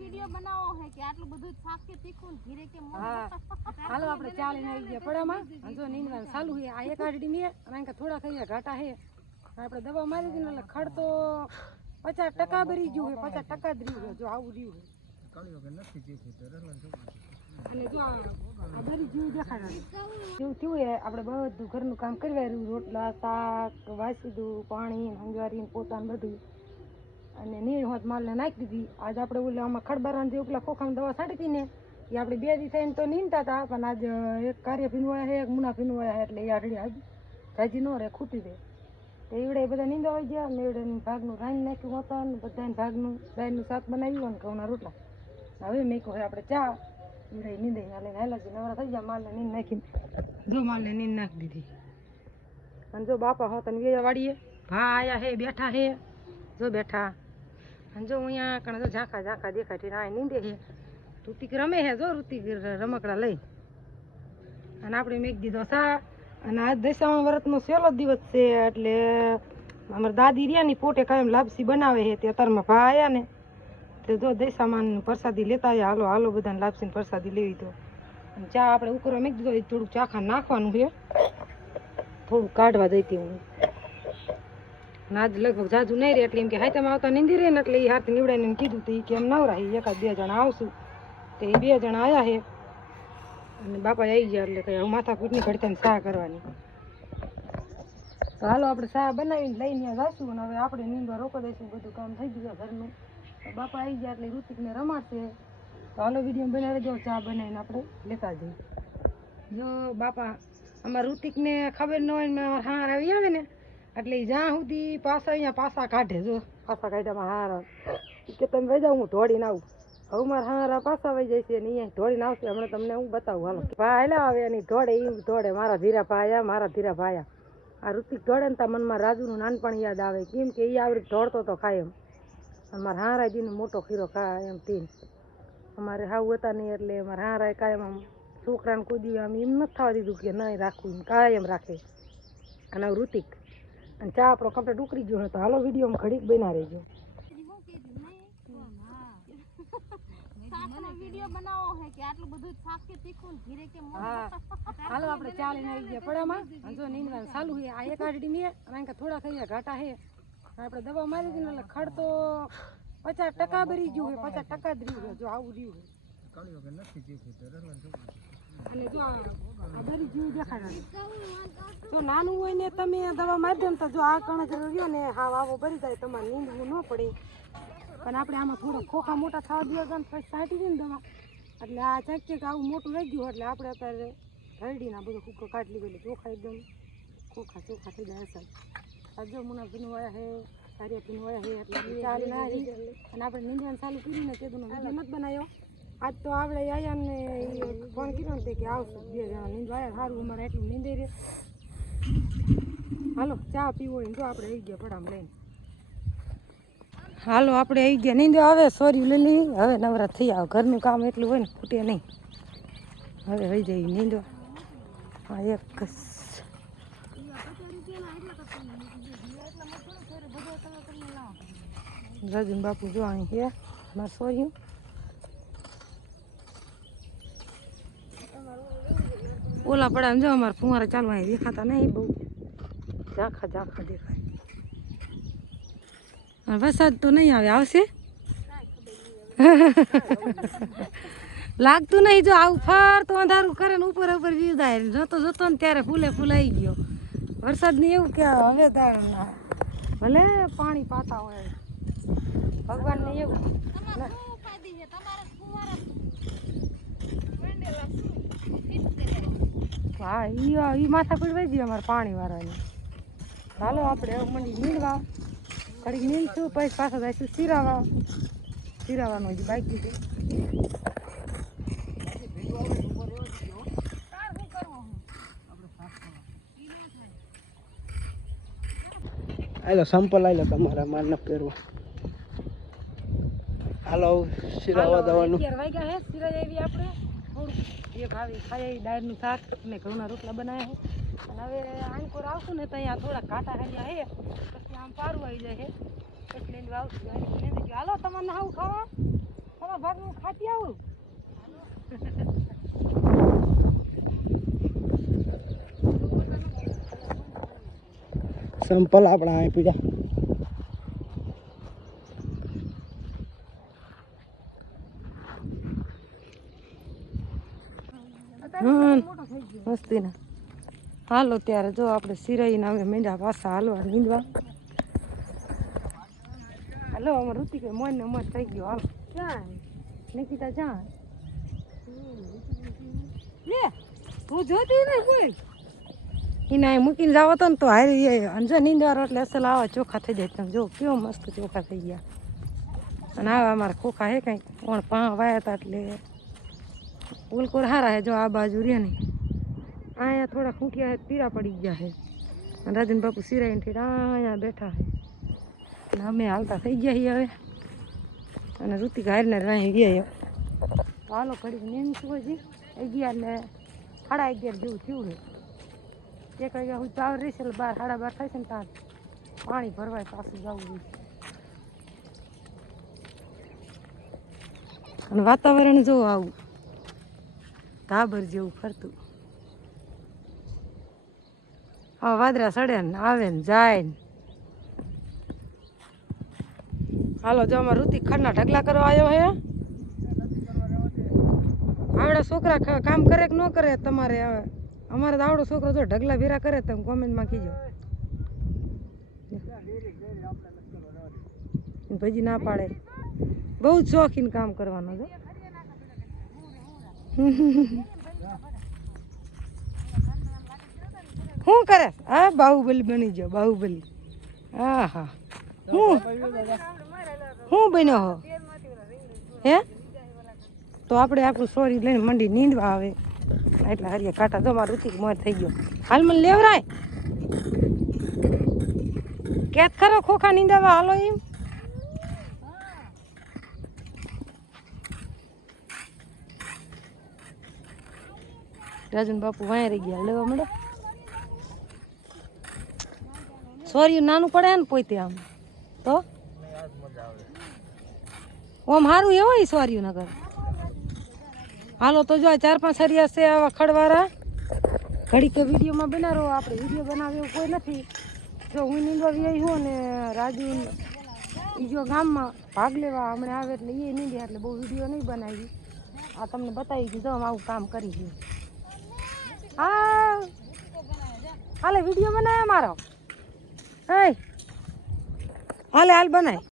video बनाओ है कि आटલું બધું શાક કે તીખું ઘીરે કે હા હાલો આપણે ચાલીને આવી ગયા પડામાં જો નીંદવાનું ચાલુ છે આ એક આડી મે અને કે થોડા કઈ ઘાટા છે આપણે દવા મારી દીને એટલે ખડ તો 50% ભરી ગયું છે 50% જ રહ્યું છે જો આવું રહ્યું છે કાળીઓ કે નથી દેખી તો રલન અને જો આ બરી જીવ દેખાય જેવું થયું છે આપણે બધું ઘરનું કામ કરવા રહ્યું રોટલા શાક વાસી દઉં પાણી હંજવારી પોતાનું બધું અને નીણ હોત માલને નાખી દીધી આજ આપણે ઓલે આમાં ખડબારાને જે ઉપલા ખોખામાં દવા છાંટી હતી ને એ આપણે 2 દી થઈને તો નીંદતા હતા પણ આજ એક કાર્ય પીનવાયા છે એક મુના પીનવાયા છે એટલે એ આડડી આજ રાજી ન રહે ખૂટી દે તો એવડે બધા નીંદવા આવી ગયા ને એવડે ભાગનું રાઈ નાખ્યું હોતા ને બધાને ભાગનું દાળનું શાક બનાવ્યું અને ઘઉંના રોટલા હવે મેં કહ્યું આપણે ચા એવડે નીંદે હાલે હાલાજી નવરા થઈ ગયા માલને નીંદ નાખીને જો માલને નીંદ નાખી દીધી અને જો બાપા હોતા ને વેયા વાળીએ ભા આયા હે બેઠા હે જો બેઠા અને જો અહીંયા કણ ઝાંખા ઝાંખા દેખાય આ નીંદે છે ઋતિક રમે છે જો ઋતિક રમકડા લઈ અને આપણે મેક દીધો સા અને આજ દશામાં વ્રતનો છેલ્લો દિવસ છે એટલે અમારા દાદી રહ્યા ની પોટે કાયમ લાપસી બનાવે છે તે અત્યારમાં ભા આવ્યા ને તો જો દશામાં પ્રસાદી લેતા આવ્યા હાલો હાલો બધાને લાપસીને પ્રસાદી લેવી તો અને ચા આપણે ઉકળવા મેક દીધો થોડુંક ચાખા નાખવાનું છે થોડુંક કાઢવા જઈતી હું આજ લગભગ જાજુ નહીં રહે એટલે એમ કે હાથમાં આવતા નીંદી રહે ને એટલે એ હાથ નીવડાવીને કીધું તો એ કે એમ નવરા એકાદ 2 જણા આવશું તો એ 2 જણા આવ્યા છે અને બાપા આવી ગયા એટલે કઈ હું માથાકૂટની ઘડતા ચા કરવાની તો હાલો આપણે ચા બનાવીને લઈને જઈશું અને હવે આપણે નીંદવા રોકો દઈશું બધું કામ થઈ ગયું ઘરનું બાપા આવી ગયા એટલે ઋતિકને રમાડશે તો હાલો વિડીયો બનાવી જો ચા બનાવીને આપણે લેતા જઈએ જો બાપા અમારા ઋતિકને ખબર ન હોય ને હાર આવી આવે ને એટલે જ્યાં સુધી પાછા અહીંયા પાછા કાઢે જો પાછા કાઢ્યામાં હારા કે તમે વહી જાઓ હું દોડીને આવું હવે મારા હારા પાછા વહી જાય છે ને અહીંયા દોડીને આવશે હમણાં તમને હું બતાવું હાલો ભા હેલા આવે એની દોડે એ દોડે મારા ધીરા ભાયા મારા ધીરા ભાયા આ ઋતિક દોડે ને ત્યાં મનમાં રાજુનું નાનપણ યાદ આવે કેમ કે એ આવડી દોડતો તો કાયમ અને મારા હારાજીનો મોટો ખીરો ખા એમ તીન અમારે હાવ હતા નહીં એટલે મારા હારાએ કાયમ આમ છોકરાને કૂદી આમ એમ નથી થવા દીધું કે નહીં રાખવું એમ કાયમ રાખે અને ઋતિક અને ચા આપણો કમ્પ્લીટ ઉકળી ગયો હતો હાલો વિડીયોમાં ઘડીક બના રહેજો वीडियो बनाओ है कि આટલું બધું શાક કે તીખું ઘીરે કે હા હાલો આપણે ચાલીને આવી ગયા પડામાં અને જો નીંદવાનું ચાલુ છે આ એક આડી મે અને કે થોડા કઈ ઘાટા છે આપણે દવા મારી દીને એટલે ખડ તો 50% ભરી ગયું છે 50% જ રહ્યું છે જો આવું રહ્યું છે કાળીઓ કે નથી દેખી તો રલન અને જો આ બરી જીવ દેખાય જો નાનું હોય ને તમે દવા મારી દે તો જો આ કણક રહ્યો ને હા આવો ભરી જાય તમારે નીંદવું ન પડે પણ આપણે આમાં થોડો ખોખા મોટા થવા દો પછી સાટી દે ને દવા એટલે આ ચેક આવું મોટું રહી ગયું એટલે આપણે અત્યારે હરડીના બધું કૂકરો કાઢી લીધો એટલે ચોખા એકદમ ચોખા થઈ જાય અસર આ જો મુના ભીનવાયા છે સારિયા ભીનવાયા છે એટલે ચાલી ના અને આપણે નીંદવાનું ચાલુ કરીને તેદુનો વિડીયો નથી બનાવ્યો આજ તો આપણે આયા ને ફોન કર્યો ને કે આવશું 2 જણા નીંદવા આવ્યા સારું અમારે એટલું નીંદે રે હાલો ચા પીવો હોય જો આપણે આવી ગયા પડામ લઈને હાલો આપણે આવી ગયા નીંદો આવે સોરી લીલી હવે નવરા થઈ આવ ઘરનું કામ એટલું હોય ને ખૂટે નહીં હવે થઈ જાય નીંદો હા એક રાજન બાપુ જો અહીં છે મારે સોર્યું ઓલા પડા જો અમારે ફુવારા ચાલુ અહીં દેખાતા નહીં બહુ ઝાંખા ઝાંખા દેખાય વરસાદ તો નહીં આવે આવશે લાગતું નહીં જો આવું ફાર તો અંધારું કરે ને ઉપર ઉપર વ્યૂ જાય જોતો જોતો ને ત્યારે ફૂલે ફૂલ આવી ગયો વરસાદ ની એવું કે હવે ભલે પાણી પાતા હોય ભગવાન ને એવું હા ઈ માથા પડી ગઈ અમારે પાણી વાળાની હાલો આપણે હવે મંડી નીંદવા ઘડીક નીંદશું પછી પાછા જઈશું સિરાવાનું હજી બાકી છે આલો સંપલ આલો તમારા માર ન પહેરવા હાલો સિરાવા દવાનું 11 વાગ્યા હે સિરા આવી આપણે થોડું એક આવી ખાઈ દાળનું શાક ને ઘઉંના રોટલા બનાવ્યા છે અને હવે આંકોર આવશું ને તો અહીંયા થોડા ઘાટા હરિયા હે પછી આમ પારું આવી જાય છે એટલે હાલો તમારે આવું ખાવા તમારા ભાગનું ખાતી આવું સંપલ આપણા અહીં પીડા મસ્તી ના હાલો ત્યારે જો આપણે સિરાઈ ના હવે મેંડા પાછા હાલવા નીંદવા હાલો અમાર ઋતિ કે મોન ને મોજ થઈ ગયો હાલો ક્યાં નિકિતા ક્યાં લે તું જોતી ને કોઈ એના અહીં મૂકીને જાવ તો ને તો હારી અંજો નીંદવારો એટલે અસલ આવા ચોખા થઈ જાય તમે જો કેવો મસ્ત ચોખા થઈ ગયા અને આવા અમારા ખોખા હે કંઈક કોણ પા વાયા હતા એટલે ઉલકોર હારા હે જો આ બાજુ રે ને અહીંયા થોડા ખૂંટિયા હે પીરા પડી ગયા હે અને રાજન બાપુ સિરાઈને ઠેઠ અહીંયા બેઠા હે અને અમે હાલતા થઈ ગયા છીએ હવે અને ઋતિક હારીને અહીં ગયા હાલો ઘડી નેમ શું હજી 11 ને 11:30 જેવું થયું છે 1 વાગ્યા હું ચાવ રહીશ એટલે 12 સાડા 12 થાય છે ને ત્યાં પાણી ભરવાય પાછું જવું જોઈએ અને વાતાવરણ જો આવું ધાબર જેવું ફરતું હા વાદળા સડે ને આવે ને જાય ને હાલો જો અમારે ઋતિક ખડના ઢગલા કરવા આવ્યો હે આવડા છોકરા કામ કરે કે ન કરે તમારે હવે અમારે તો આવડો છોકરો જો ઢગલા ભેરા કરે તમે કોમેન્ટમાં કીજો ભાજી ના પાડે બહુ જ શોખીન કામ કરવાનો છે શું કરે હા બાહુબલી બની જાઓ બાહુબલી હા હા હું બન્યો હો હે તો આપણે આપણું સોરી લઈને મંડી નીંદવા આવે એટલે હરિયા કાંટા તો મારું ઋતિક મોર થઈ ગયો હાલ મને લેવરાય કેત ખરો ખોખા નીંદાવા હાલો એમ રાજન બાપુ વાય રહી ગયા લેવા મળે સોરી નાનું પડે ને પોતે આમ તો ઓમ સારું એવો સોર્યું નગર હાલો તો જો 4-5 હરિયા છે આવા ખડવાળા ઘડી કે વિડીયોમાં બનાવો આપણે વિડીયો બનાવે એવું કોઈ નથી જો હું નીંદવા આવી હું ને રાજુ જો ગામમાં ભાગ લેવા હમણાં આવે એટલે એ નીંદ્યા એટલે બહુ વિડીયો નહીં બનાવી આ તમને બતાવી દીધું આવું કામ કરી ગયું હા હાલે વિડીયો બનાવે મારો હે હાલે હાલ બનાય